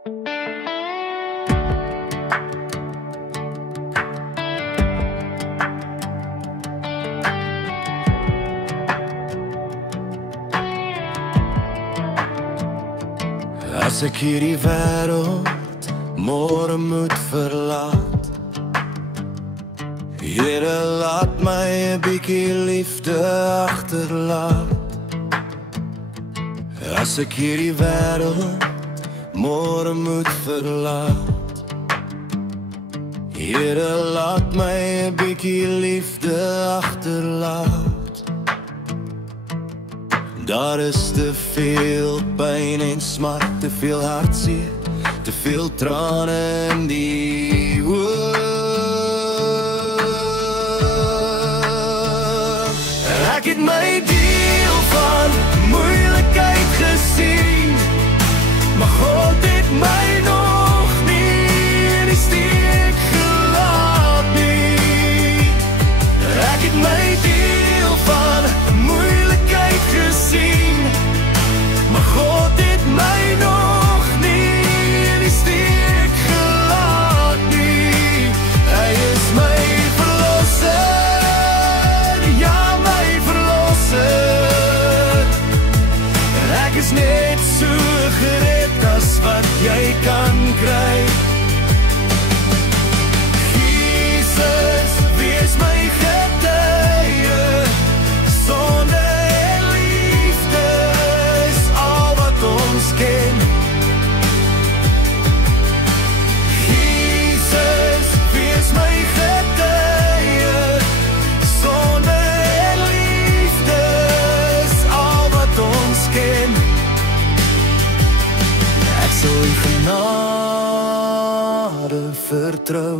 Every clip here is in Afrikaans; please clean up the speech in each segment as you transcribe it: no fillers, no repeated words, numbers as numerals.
As ek hierdie wêreld môre moet verlaat, Here, laat my 'n bietjie liefde agterlaat. As ek hierdie wêreld môre moet verlaat, Here, laat my 'n bietjie liefde agterlaat. Daar is te veel pyn en smart, te veel hartseer, te veel trane in die oë. Ek het my deel van moeilikheid gesien, maar God het my nog nie in die steek gelaat nie. Ek het my deel van moeilikheid gesien, maar God het my nog nie in die steek gelaat nie. Hy is my verlosser, ja, my verlosser. Ek is net so gered as wat jy kan kry. Jesus, wees my getuie, sonde en liefde is al wat ons ken. Jesus, wees my getuie, sonde en liefde is al wat ons ken. Ek sal U genade vertrou,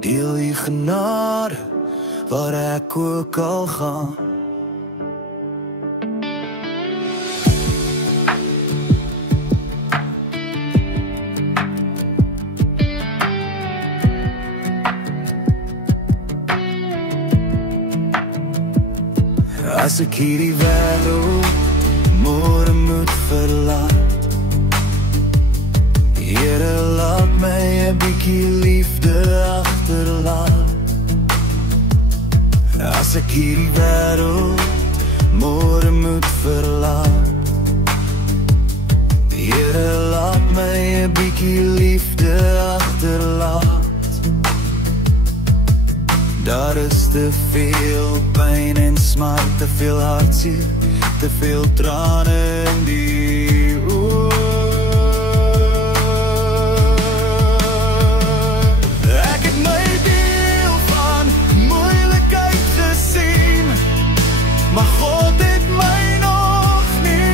deel U genade waar ek ook al gaan. As ek hierdie wêreld môre moet verlaat, Here, laat my 'n bietjie liefde agterlaat. As ek hierdie wêreld môre moet verlaat, Here, laat my 'n bietjie liefde agterlaat. Daar is te veel pyn en smart, te veel hartseer, te veel trane in die oë. Ek het my deel van moeilikheid gesien, maar God het my nog nie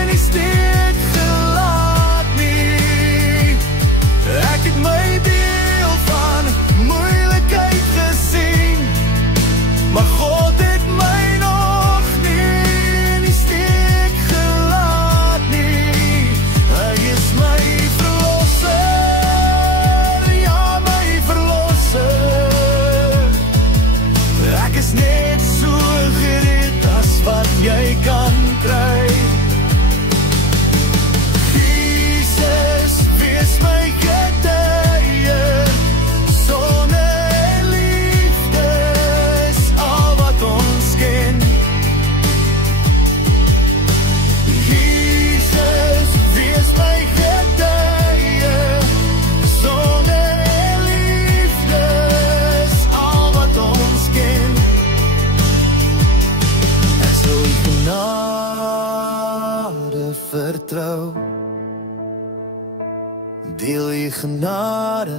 in die steek gelaat nie. Ek het my deel van moeilikheid gesien, maar God het my nog nie in die steek gelaat nie. Hy is my verlosser, ja, my verlosser. Ek is net so gered as wat jy kan kry. Jesus, wees my getuie, sonde en liefde is al wat ons ken. Jesus, wees my getuie, sonde en liefde is al wat ons ken. Ek sal U genade vertrou, deel U genade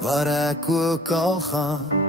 waar ek ook al gaan.